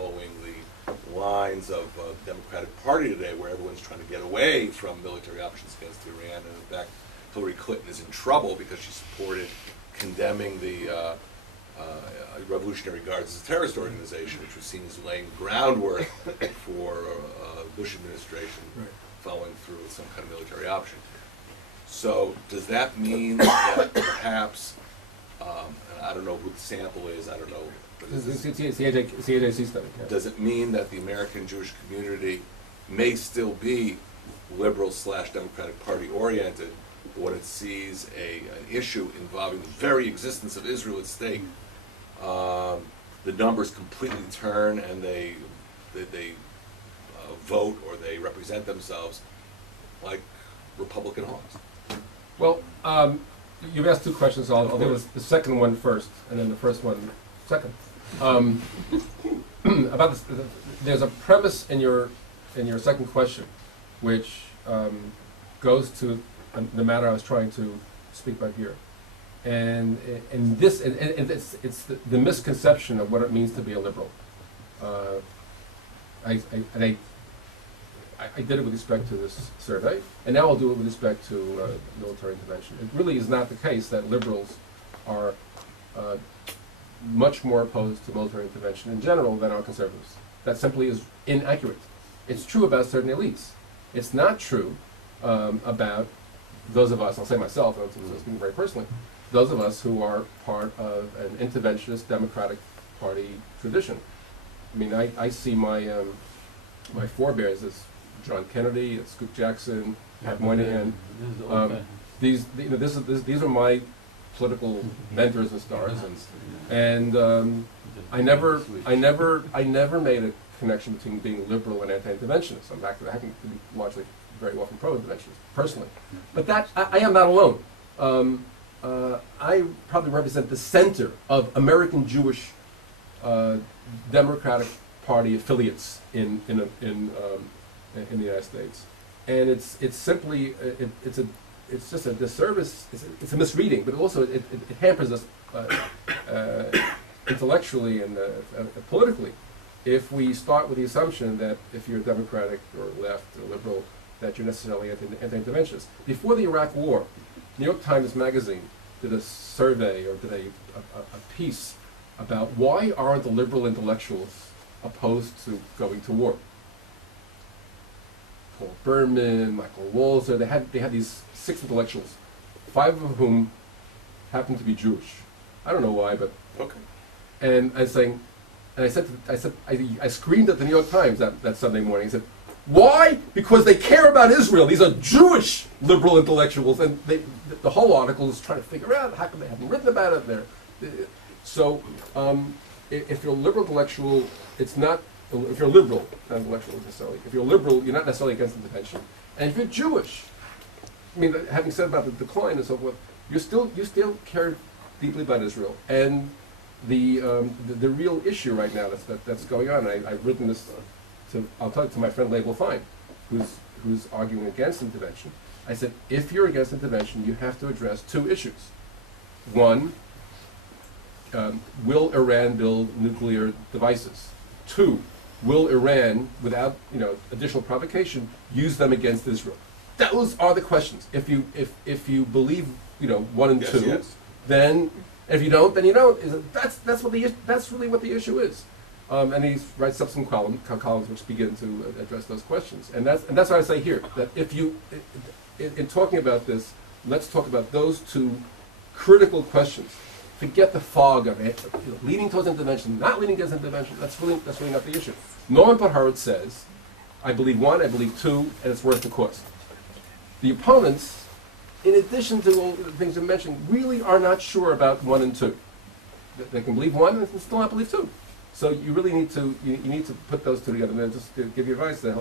following the lines of the Democratic Party today, where everyone's trying to get away from military options against Iran. And in fact, Hillary Clinton is in trouble because she supported condemning the Revolutionary Guards as a terrorist organization, which was seen as laying groundwork for Bush administration following through with some kind of military option. So does that mean that perhaps, and I don't know who the sample is, I don't know. It's the AJC study. Yeah. Does it mean that the American Jewish community may still be liberal/Democratic Party oriented, but when it sees an issue involving the very existence of Israel at stake, the numbers completely turn and they vote or they represent themselves like Republican hawks? Well, you've asked two questions. So I'll do the second one first, and then the first one second. About this, there's a premise in your second question, which goes to the matter I was trying to speak about here, and it's the misconception of what it means to be a liberal. I did it with respect to this survey, and now I'll do it with respect to military intervention. It really is not the case that liberals are much more opposed to military intervention in general than are conservatives. That simply is inaccurate. It's true about certain elites. It's not true about those of us, I'll say myself, I'm speaking very personally, those of us who are part of an interventionist Democratic Party tradition. I mean, I see my forebears as John Kennedy, as Scoop Jackson, Pat Moynihan. These are my political mentors and stars, and I never made a connection between being liberal and anti-interventionist. In fact, I happen to be largely very often pro-interventionist personally, but that I am not alone. I probably represent the center of American Jewish Democratic Party affiliates in the United States, and it's simply it's just a disservice. It's a misreading, but also it hampers us intellectually and politically if we start with the assumption that if you're Democratic or left or liberal, that you're necessarily anti-interventionist. Before the Iraq War, New York Times Magazine did a survey or did a piece about why aren't the liberal intellectuals opposed to going to war. Paul Berman, Michael Walzer, they had these 6 intellectuals, 5 of whom happened to be Jewish. I don't know why, but okay. And I screamed at the New York Times that Sunday morning. I said, why? Because they care about Israel. These are Jewish liberal intellectuals, and the whole article is trying to figure out how come they haven't written about it there. So, if you're a liberal intellectual, it's not. If you're liberal, not intellectual necessarily. If you're liberal, you're not necessarily against intervention. And if you're Jewish, I mean, having said about the decline and so forth, you still care deeply about Israel. And the real issue right now that's going on. I've written this. I'll talk to my friend Label Fine, who's arguing against intervention. I said, if you're against intervention, you have to address 2 issues. One, will Iran build nuclear devices? 2, will Iran, without additional provocation, use them against Israel? Those are the questions. If you believe 1 and 2, yes. Then if you don't, then you don't. That's really what the issue is. And he writes subsequent columns which begin to address those questions. And that's why I say here that if you, in talking about this, let's talk about those 2 critical questions. Forget the fog of it, leaning towards intervention, not leaning against intervention. That's really not the issue. Noam Podhoretz says, I believe 1, I believe 2, and it's worth the cost. The opponents, in addition to all the things you mentioned, really are not sure about 1 and 2. They can believe 1 and still not believe 2. So you really need to put those 2 together, and then just to give you advice to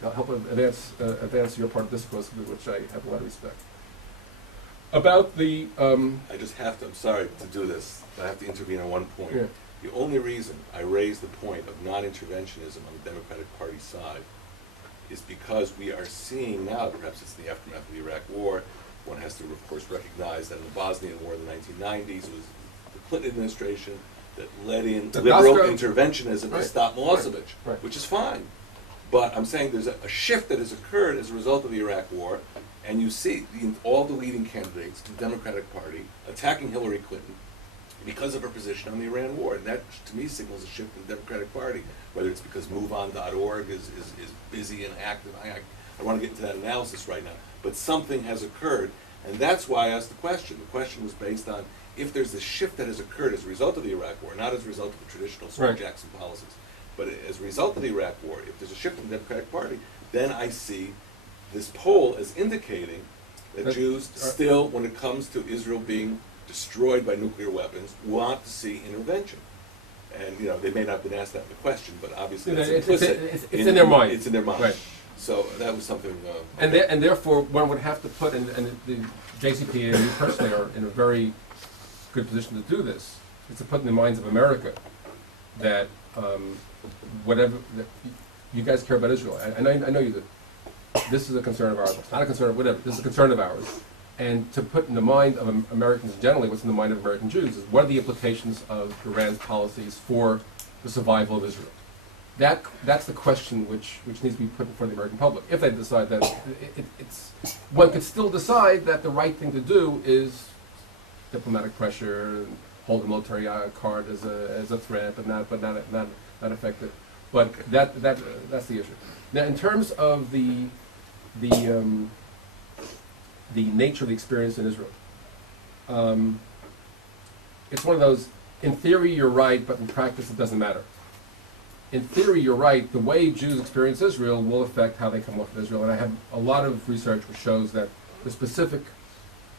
help advance your part of discourse, which I have a lot of respect. About the I just have to, I'm sorry to do this, but I have to intervene on one point. Yeah. The only reason I raised the point of non-interventionism on the Democratic Party side is because we are seeing now, perhaps it's the aftermath of the Iraq War, one has to, of course, recognize that in the Bosnian War in the 1990s, it was the Clinton administration that let in The liberal Costco. interventionism to stop Milosevic, Right. which is fine. But I'm saying there's a shift that has occurred as a result of the Iraq War, and you see all the leading candidates to the Democratic Party attacking Hillary Clinton because of her position on the Iran war. And that, to me, signals a shift in the Democratic Party, whether it's because MoveOn.org is busy and active. I don't want to get into that analysis right now. But something has occurred, and that's why I asked the question. The question was based on if there's a shift that has occurred as a result of the Iraq War, not as a result of the traditional Jackson policies, but as a result of the Iraq War, if there's a shift in the Democratic Party, then I see this poll as indicating that Jews still, when it comes to Israel being destroyed by nuclear weapons, want to see intervention. And they may not have been asked that in the question, but obviously it's implicit. It's in their mind. It's in their mind. Right. So that was something. And therefore, one would have to put, and the JCPA and you personally are in a very good position to do this, is to put in the minds of America that whatever that you guys care about Israel, and I know you do. This is a concern of ours. It's not a concern of whatever. This is a concern of ours. And to put in the mind of Americans generally, what's in the mind of American Jews is what are the implications of Iran's policies for the survival of Israel? That's the question which needs to be put in front of the American public. If they decide that one could still decide that the right thing to do is diplomatic pressure and hold the military card as a threat, but not effective. But that's the issue. Now, in terms of the nature of the experience in Israel, it's one of those. In theory, you're right, but in practice, it doesn't matter. In theory, you're right. The way Jews experience Israel will affect how they come off of Israel. And I have a lot of research which shows that the specific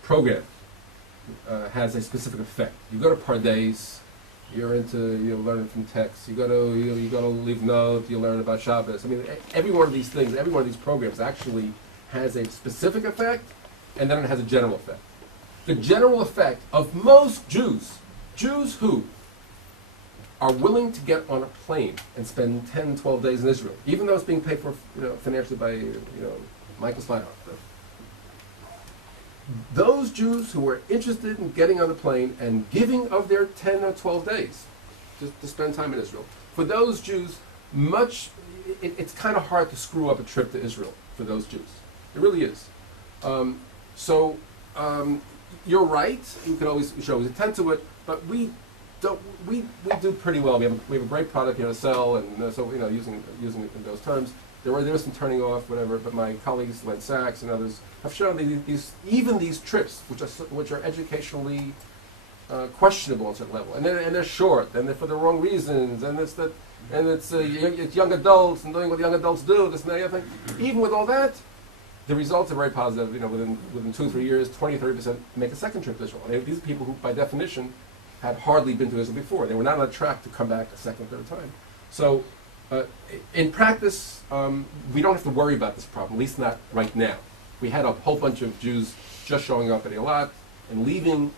program has a specific effect. You go to Pardes, you're learning from texts. You go to Livnot, you learn about Shabbos. I mean, every one of these things, every one of these programs actually has a specific effect, and then it has a general effect. The general effect of most Jews who are willing to get on a plane and spend 10, 12 days in Israel, even though it's being paid for financially by Michael Steinhardt. Those Jews who are interested in getting on the plane and giving of their 10 or 12 days to spend time in Israel, for those Jews, it's kind of hard to screw up a trip to Israel for those Jews. It really is. You're right. We should always attend to it, but we do pretty well. We have a great product to sell, and using it in those terms. There was some turning off, whatever. But my colleagues, Len Sachs and others, have shown these trips, which are educationally questionable on a certain level, and they're short, and they're for the wrong reasons, and it's young adults and doing what young adults do. This and that other thing. Even with all that, the results are very positive. Within 2 or 3 years, 20-30% make a second trip to Israel. I mean, these are people who, by definition, had hardly been to Israel before. They were not on track to come back a second, third time. So, in practice, we don't have to worry about this problem, at least not right now. We had a whole bunch of Jews just showing up at Eilat and leaving.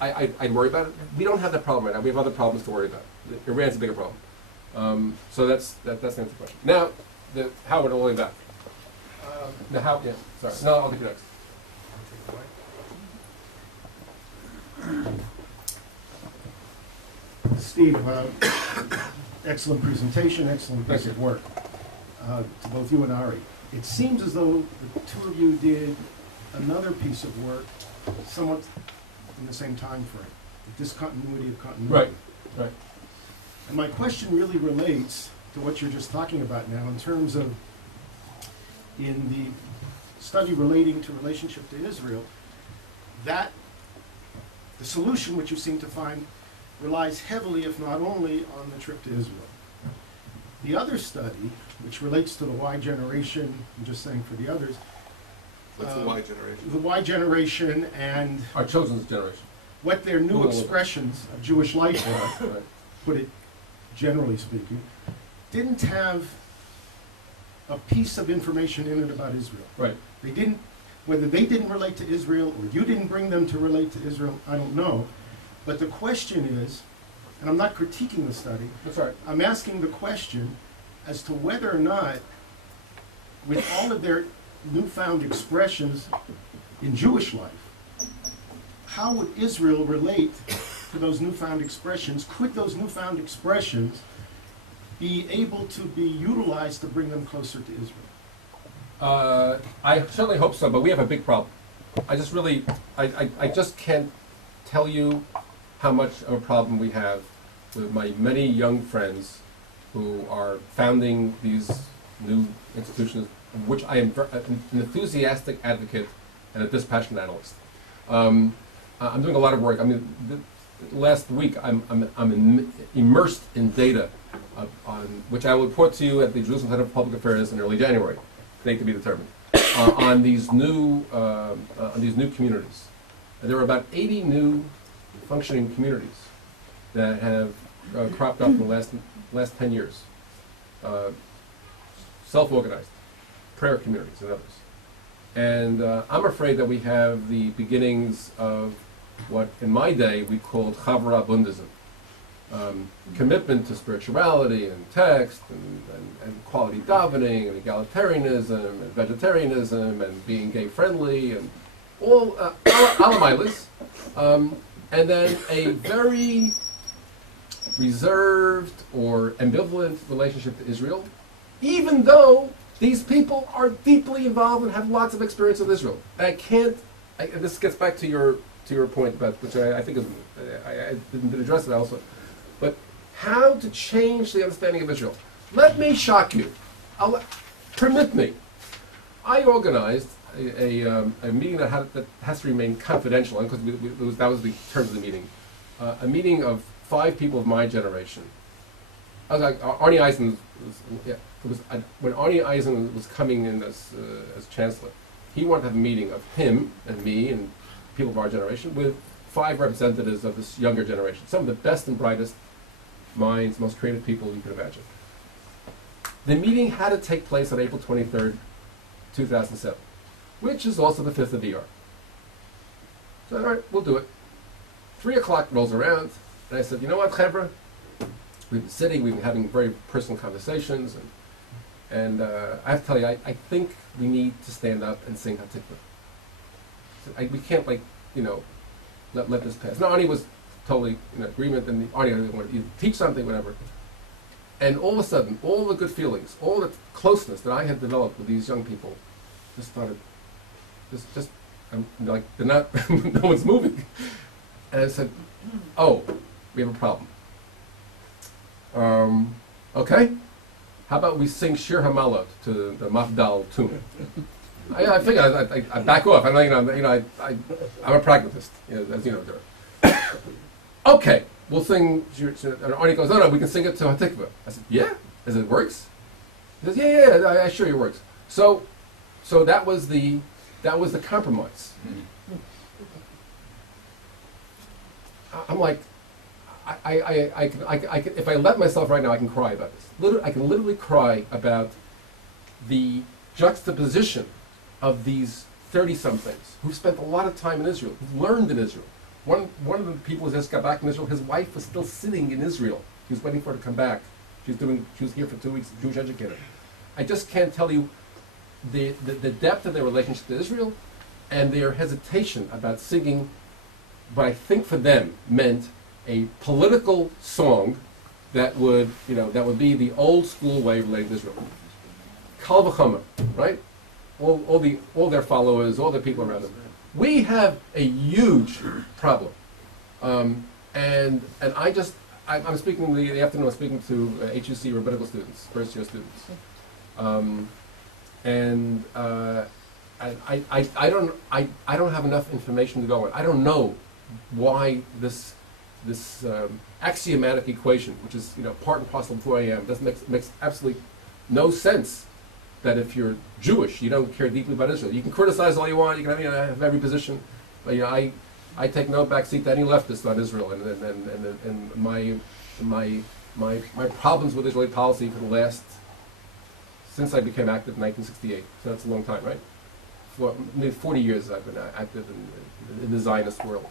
I'd worry about it. We don't have that problem right now. We have other problems to worry about. Iran's a bigger problem. So that's the answer to the question. Now, Howard, all the way back. Sorry. No, I'll take you next. Steve, excellent presentation, excellent piece of work to both you and Ari. It seems as though the two of you did another piece of work somewhat in the same time frame, the discontinuity of continuity. Right. And my question really relates to what you're just talking about now in terms of in the study relating to relationship to Israel, that the solution which you seem to find relies heavily, if not only, on the trip to Israel. The other study, which relates to the Y generation, I'm just saying for the others. What's the Y generation? The Y generation and our children's generation. What their new expressions of Jewish life were, put it generally speaking, didn't have a piece of information in it about Israel. Right. They didn't, whether they didn't relate to Israel or you didn't bring them to relate to Israel, I don't know. But the question is, and I'm not critiquing the study, that's right. I'm asking the question as to whether or not, with all of their newfound expressions in Jewish life, how would Israel relate for those newfound expressions, could those newfound expressions be able to be utilized to bring them closer to Israel? I certainly hope so, but we have a big problem. I just can't tell you how much of a problem we have with my many young friends who are founding these new institutions, which I am an enthusiastic advocate and a dispassionate analyst. I'm doing a lot of work. I mean, last week I'm immersed in data on which I will report to you at the Jerusalem Center for Public Affairs in early January, date to be determined, on these new communities. And there are about 80 new functioning communities that have cropped up in the last 10 years. Self-organized, prayer communities and others. And I'm afraid that we have the beginnings of what in my day we called Chavra Bundism. Commitment to spirituality and text and quality davening and egalitarianism and vegetarianism and being gay friendly and all alamilas. And then a very reserved or ambivalent relationship to Israel, even though these people are deeply involved and have lots of experience with Israel. And this gets back to your point about which I think is, I didn't address it also, but how to change the understanding of Israel. Let me shock you. Permit me. I organized a meeting that has to remain confidential, because that was the terms of the meeting. A meeting of 5 people of my generation. I was like, Arnie Eisen when Arnie Eisen was coming in as chancellor, he wanted to have a meeting of him and me and people of our generation with 5 representatives of this younger generation, some of the best and brightest minds, most creative people you could imagine. The meeting had to take place on April 23rd, 2007, which is also the 5th of Iyar. So, all right, we'll do it. 3 o'clock rolls around, and I said, you know what, Chevra? We've been sitting, we've been having very personal conversations, and I have to tell you, I think we need to stand up and sing Hatikvah. So we can't, let this pass. Now, Arnie was totally in agreement, and Arnie wanted to teach something, whatever. And all of a sudden, all the good feelings, all the closeness that I had developed with these young people just started, they're not, no one's moving. And I said, oh, we have a problem. Okay, how about we sing Shir HaMalot to the Mafdal tune? I figure I back off. I'm a pragmatist, as you know. Okay, we'll sing. And Arnie goes, no, we can sing it to Hatikvah. I said, yeah. I said, it works. He says, yeah, I assure you it works. So that was the compromise. I'm like, I can, if I let myself right now, I can cry about this. I can literally cry about the juxtaposition of these 30-somethings who spent a lot of time in Israel, who learned in Israel. One of the people who just got back from Israel, his wife was still sitting in Israel. He was waiting for her to come back. She was here for 2 weeks, Jewish educator. I just can't tell you the depth of their relationship to Israel and their hesitation about singing what I think for them meant a political song that would be the old school way relating to Israel. Kal v'chomer, right? All their followers, all the people around them. We have a huge problem, and I'm speaking in the afternoon. I'm speaking to HUC rabbinical students, first-year students, and I don't have enough information to go on. I don't know why this axiomatic equation, which is part and parcel of who I am, makes absolutely no sense. That if you're Jewish, you don't care deeply about Israel. You can criticize all you want. You can have every position, but I take no backseat to any leftist on Israel. And my problems with Israeli policy for the last, since I became active in 1968. So that's a long time, right? For maybe 40 years I've been active in the Zionist world,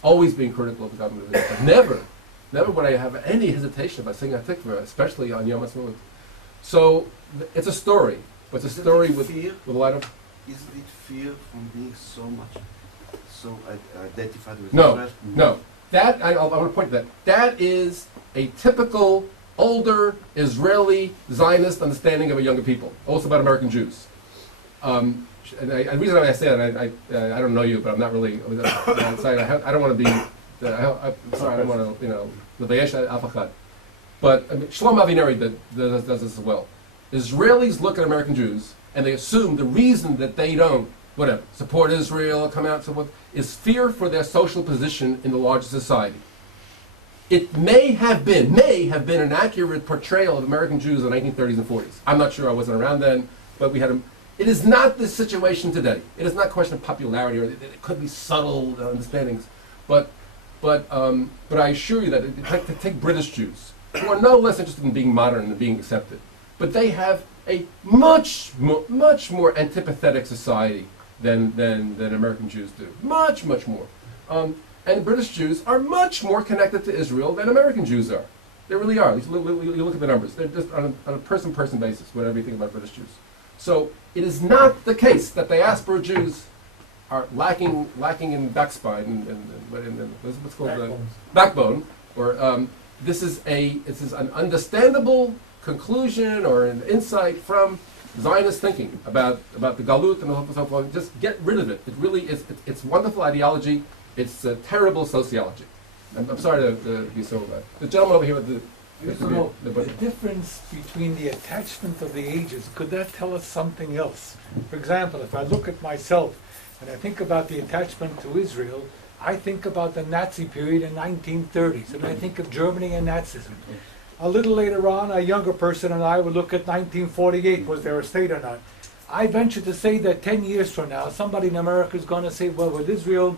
always being critical of the government of Israel. Never would I have any hesitation about singing Hatikvah, especially on Yom HaSmut. So it's a story, but it's a story with a lot of... Isn't it fear from being so identified with No, Israel? no. That, I want to point to that. That is a typical older Israeli Zionist understanding of a younger people, also about American Jews. And the reason I say that, I don't know you, but I'm not really, I don't want to be, I'm sorry, I don't want to, Levayesh Afachad. But I mean, Shlomo Avineri does this as well. Israelis look at American Jews and they assume the reason that they don't, whatever, support Israel, come out and so forth, is fear for their social position in the larger society. It may have been an accurate portrayal of American Jews in the 1930s and 40s. I'm not sure, I wasn't around then, but we had them. It is not the situation today. It is not a question of popularity, or it could be subtle understandings. But I assure you that take British Jews, who are no less interested in being modern and being accepted, but they have a much more antipathetic society than American Jews do. Much more. And British Jews are much more connected to Israel than American Jews are. They really are. You look at the numbers. They're just on a person-person basis, whatever you think about British Jews. So it is not the case that diaspora Jews are lacking in backspine and what's called backbone. Or this is an understandable conclusion or an insight from Zionist thinking about the Galut and so forth. Just get rid of it. It really is. It's wonderful ideology. It's a terrible sociology. I'm sorry to be so bad. The gentleman over here with the difference between the attachment of the ages, could that tell us something else? For example, if I look at myself and I think about the attachment to Israel, I think about the Nazi period in 1930s, and I think of Germany and Nazism. A little later on, a younger person and I would look at 1948, was there a state or not? I venture to say that 10 years from now, somebody in America is going to say, well, with Israel,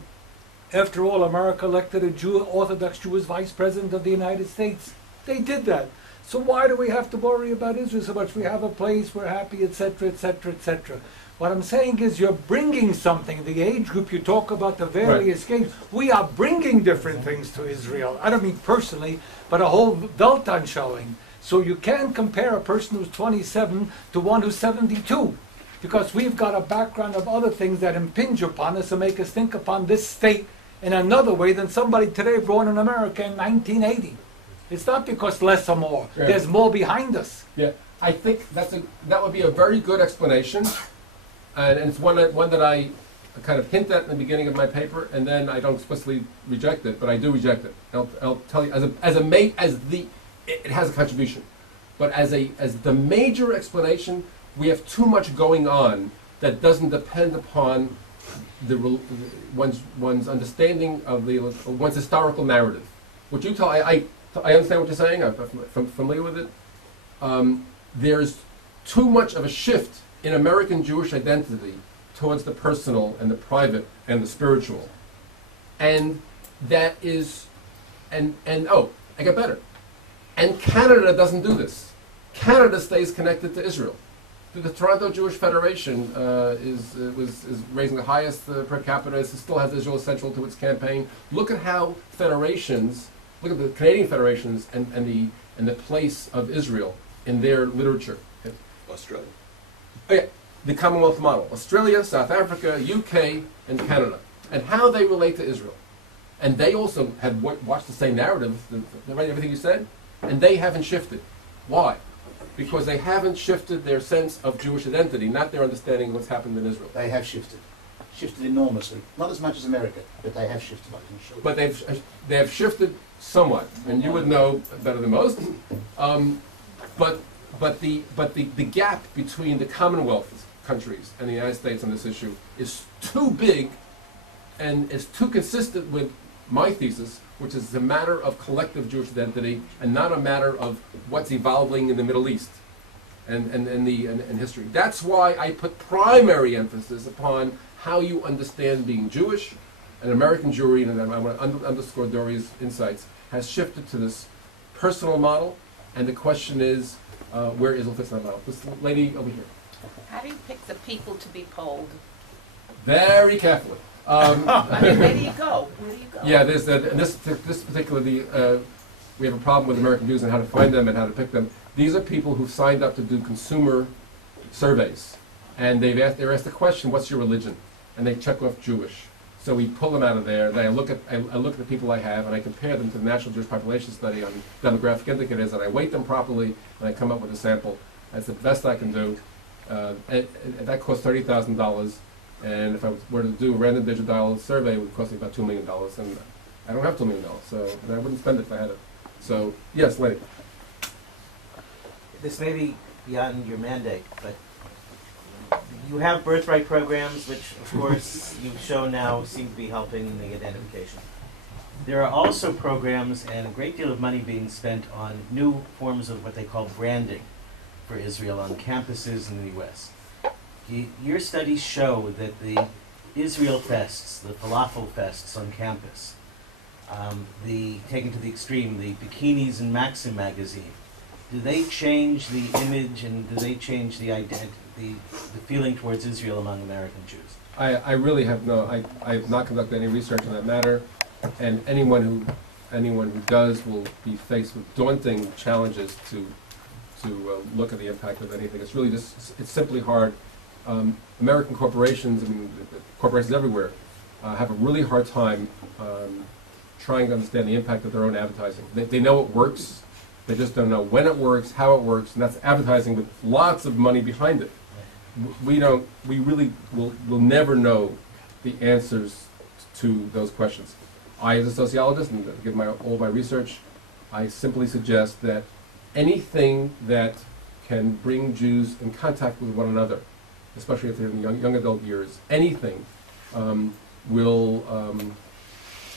after all, America elected a Orthodox Jewish vice president of the United States. They did that. So why do we have to worry about Israel so much? We have a place, we're happy, etc., etc., etc. What I'm saying is you're bringing something. The age group, you talk about the various games. We are bringing different things to Israel. I don't mean personally, but a whole Weltan showing. So you can't compare a person who's 27 to one who's 72. Because we've got a background of other things that impinge upon us and make us think upon this state in another way than somebody today born in America in 1980. It's not because less or more. Yeah. There's more behind us. Yeah, I think that would be a very good explanation, and it's one that I kind of hint at in the beginning of my paper, and then I don't explicitly reject it, but I do reject it. I'll tell you it has a contribution, but as the major explanation, we have too much going on that doesn't depend upon one's understanding of one's historical narrative. What you tell, I understand what you're saying. I'm familiar with it. There's too much of a shift in American Jewish identity towards the personal and the private and the spiritual, and that is, I get better. And Canada doesn't do this. Canada stays connected to Israel. The Toronto Jewish Federation is raising the highest per capita. It still has Israel central to its campaign. Look at how federations. Look at the Canadian federations and the place of Israel in their literature. Australia. Oh yeah, the Commonwealth model. Australia, South Africa, UK, and Canada. And how they relate to Israel. And they also had watched the same narrative, everything you said, and they haven't shifted. Why? Because they haven't shifted their sense of Jewish identity, not their understanding of what's happened in Israel. They have shifted enormously. Not as much as America, but they have shifted. But they have shifted somewhat, and you would know better than most. But the gap between the Commonwealth countries and the United States on this issue is too big, and is too consistent with my thesis, which is a matter of collective Jewish identity and not a matter of what's evolving in the Middle East and history. That's why I put primary emphasis upon how you understand being Jewish. And American Jewry, and I want to underscore Dori's insights, has shifted to this personal model, and the question is, where Israel fits in that model? This lady over here. How do you pick the people to be polled? Very carefully. Where do you go? Yeah, there's this particularly, we have a problem with American Jews and how to find them and how to pick them. These are people who've signed up to do consumer surveys, and they're asked the question, "What's your religion?" And they check off Jewish. So we pull them out of there. Then I look at the people I have, and I compare them to the National Jewish Population Study on demographic indicators, and I weight them properly, and I come up with a sample. That's the best I can do. And that costs $30,000, and if I were to do a random digital survey, it would cost me about $2 million, and I don't have $2 million, so and I wouldn't spend it if I had it. So yes, Lenny. This may be beyond your mandate, but you have birthright programs, which, of course, you've shown now seem to be helping the identification. There are also programs and a great deal of money being spent on new forms of what they call branding for Israel on campuses in the U.S. Your studies show that the Israel fests, the falafel fests on campus, taken to the extreme, the bikinis in Maxim magazine, do they change the image and do they change the identity, the feeling towards Israel among American Jews? I really have I have not conducted any research on that matter, and anyone who does will be faced with daunting challenges to look at the impact of anything. It's really it's simply hard. American corporations, I mean, corporations everywhere, have a really hard time trying to understand the impact of their own advertising. They know it works. They just don't know when it works, how it works, and that's advertising with lots of money behind it. We really will never know the answers to those questions. I, as a sociologist, and to give all my research, I simply suggest that anything that can bring Jews in contact with one another, especially if they're in young adult years, anything will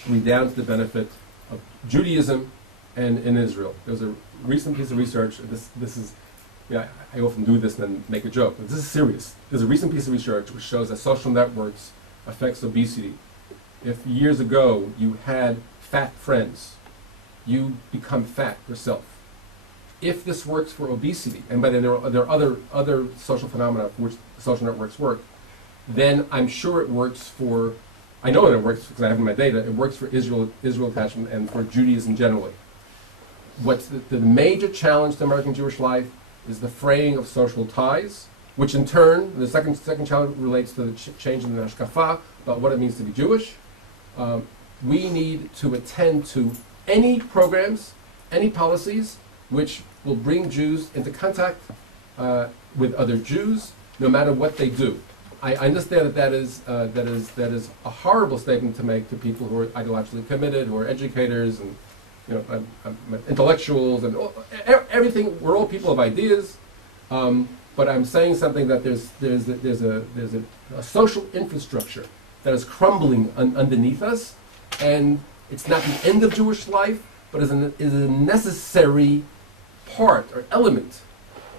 redound to the benefit of Judaism and in Israel. There's a recent piece of research, this is, I often do this and then make a joke, but this is serious. There's a recent piece of research which shows that social networks affects obesity. If years ago you had fat friends, you become fat yourself. If this works for obesity, and then there are other social phenomena for which social networks work, then I'm sure it works for, I know that it works because I have in my data, it works for Israel attachment and for Judaism generally. What's the major challenge to American Jewish life is the fraying of social ties, which in turn, the second challenge relates to the change in the hashkafa about what it means to be Jewish. We need to attend to any programs, any policies which will bring Jews into contact with other Jews, no matter what they do. I understand that is a horrible statement to make to people who are ideologically committed, who are educators and intellectuals and everything. We're all people of ideas, but I'm saying something that there's a social infrastructure that is crumbling underneath us, and it's not the end of Jewish life, but is a necessary part or element,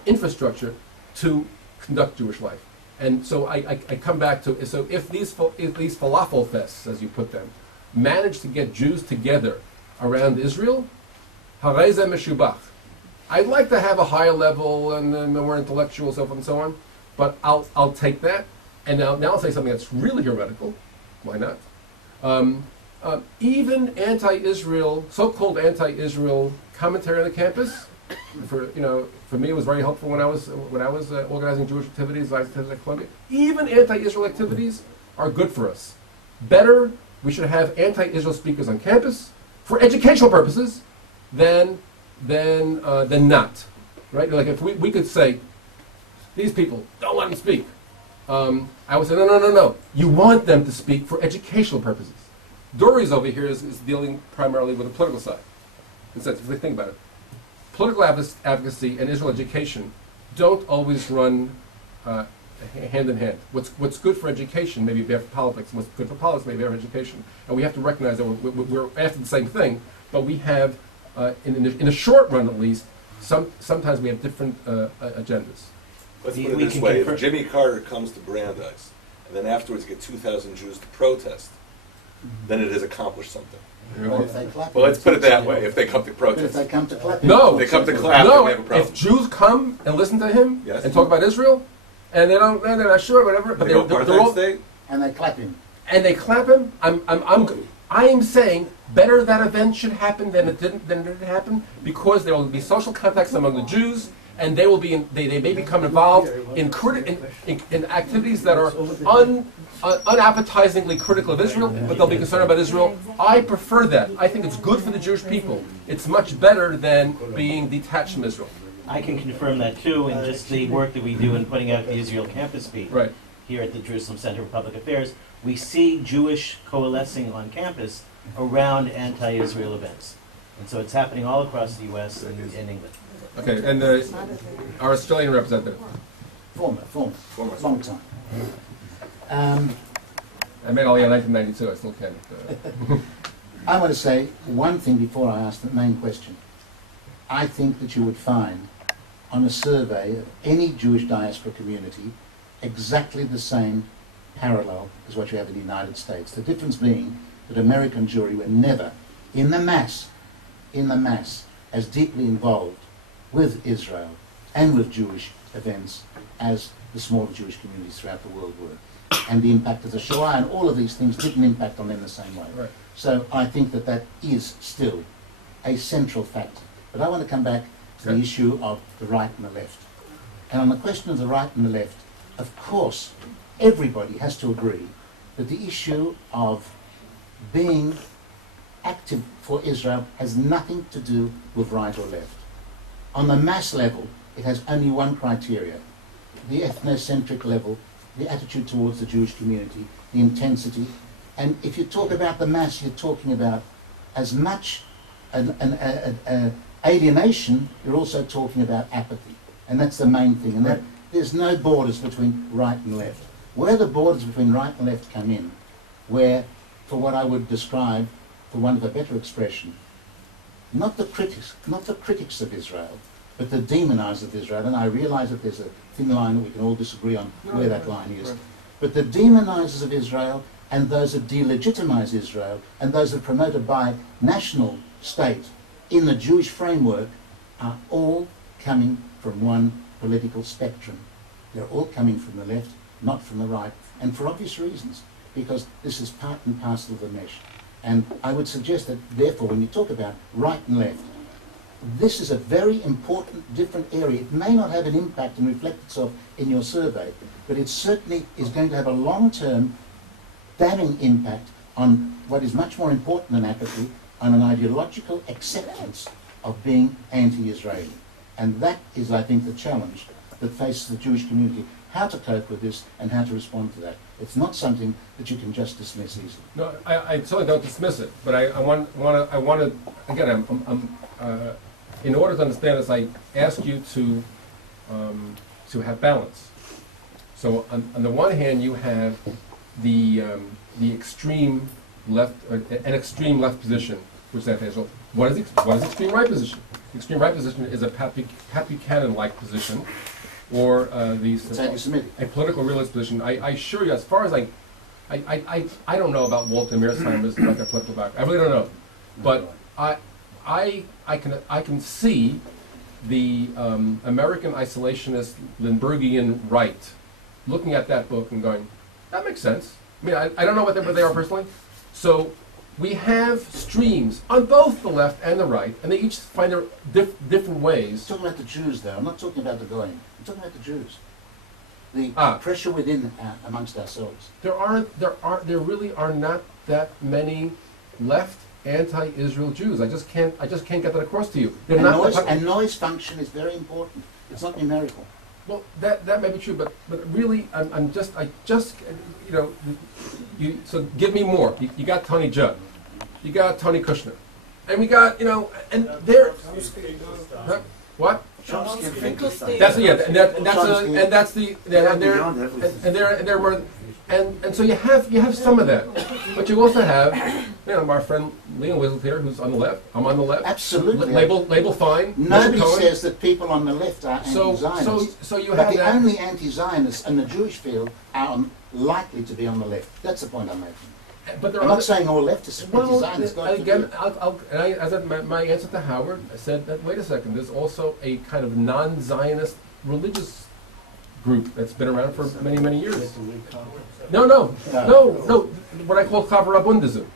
infrastructure to conduct Jewish life. And so I come back to, so if these falafel fests, as you put them, manage to get Jews together around Israel, harei zeh meshubach. I'd like to have a higher level and more intellectual, so forth and so on, but I'll take that. And now I'll say something that's really heretical. Why not? Even anti-Israel, so-called anti-Israel commentary on the campus, for me it was very helpful when I was organizing Jewish activities at Columbia. Even anti-Israel activities are good for us. Better, we should have anti-Israel speakers on campus for educational purposes than not. Right? Like if we could say, these people, don't let them speak. I would say, no. You want them to speak for educational purposes. Dory's over here is dealing primarily with the political side. In a sense, if we think about it. Political advocacy and Israel education don't always run hand in hand. What's good for education may be bad for politics, and what's good for politics may be bad for education. And we have to recognize that we're after the same thing, but we have, in the short run at least, sometimes we have different agendas. Let's put it this way, if Jimmy Carter comes to Brandeis, and then afterwards get 2,000 Jews to protest, then it has accomplished something. Well, if they clap, Well, let's put it that way, if they come to protest. If they come to clap, No. If they come to clap, then we have a problem. If Jews come and listen to him Yes. and talk about Israel, and they're not sure, whatever, but They go they're apartheid all, state? and they clap him. and they clap him, I am saying better that event should happen than it didn't happen, because there will be social contacts among the Jews, and they will be they may become involved in activities that are unappetizingly critical of Israel, but they'll be concerned about Israel. I prefer that. I think it's good for the Jewish people. It's much better than being detached from Israel. I can confirm that too, in just the work that we do in putting out the Israel Campus Beat. Right. Here at the Jerusalem Center for Public Affairs, we see Jewish coalescing on campus around anti-Israel events. And so it's happening all across the U.S. and in England. Okay, and our Australian representative. Former, long time. I made Aliyah in 1992, I still can. I want to say one thing before I ask the main question. I think that you would find on a survey of any Jewish diaspora community exactly the same parallel as what you have in the United States. The difference being that American Jewry were never, in the mass, as deeply involved with Israel and with Jewish events as the smaller Jewish communities throughout the world were. And the impact of the Shoah and all of these things didn't impact on them the same way. Right. So I think that that is still a central factor. But I want to come back to the issue of the right and the left. And on the question of the right and the left, of course, everybody has to agree that the issue of being active for Israel has nothing to do with right or left. On the mass level, it has only one criteria: the ethnocentric level, the attitude towards the Jewish community, the intensity. And if you talk about the mass, you're talking about as much alienation, you're also talking about apathy. And that's the main thing. And that, there's no borders between right and left. Where the borders between right and left come in, where, for what I would describe, for want of a better expression, not the critics of Israel, but the demonizers of Israel. And I realize that there's a thin line that we can all disagree on where that line is. Right. But the demonizers of Israel and those that delegitimize Israel and those that promote a bi-national state in the Jewish framework are all coming from one political spectrum. They're all coming from the left, not from the right, and for obvious reasons, because this is part and parcel of the mesh. And I would suggest that, therefore, when you talk about right and left, this is a very important, different area. It may not have an impact and reflect itself in your survey, but it certainly is going to have a long-term, damning impact on what is much more important than apathy, on an ideological acceptance of being anti-Israeli. And that is, I think, the challenge that faces the Jewish community, how to cope with this and how to respond to that. It's not something that you can just dismiss easily. No, I certainly don't dismiss it, but I want to, again, in order to understand this, I ask you to have balance. So on the one hand, you have the extreme left, an extreme left position, which that has. What is extreme right position? The extreme right position is a Pat Buchanan-like position, or a political realist position. I assure you, as far as I don't know about Walter Mearsheimer's like a political background. I really don't know, but I can see the American isolationist Lindberghian right looking at that book and going, that makes sense. I mean, I don't know what they are personally. So we have streams on both the left and the right, and they each find their different ways. I'm talking about the Jews, though. I'm not talking about the Goyim. I'm talking about the Jews. The pressure within amongst ourselves. There really are not that many left anti-Israel Jews. I just can't get that across to you. And noise function is very important. It's not numerical. Well, that may be true, but really, so give me more. You got Tony Judd, you got Tony Kushner, and we got, and they're what? And so you have some of that, but you also have, our friend Leon Wiesel here, who's on the left. I'm on the left. Absolutely. Label fine. Nobody says that people on the left are anti-Zionists. So you but have the that. only anti-Zionists in the Jewish field are likely to be on the left. That's the point I'm making. But I'm not saying all leftists are anti-Zionists. Again, my answer to Howard, I said that, wait a second, there's also a kind of non-Zionist religious group that's been around for many, many years. No, what I call Chavarabundism.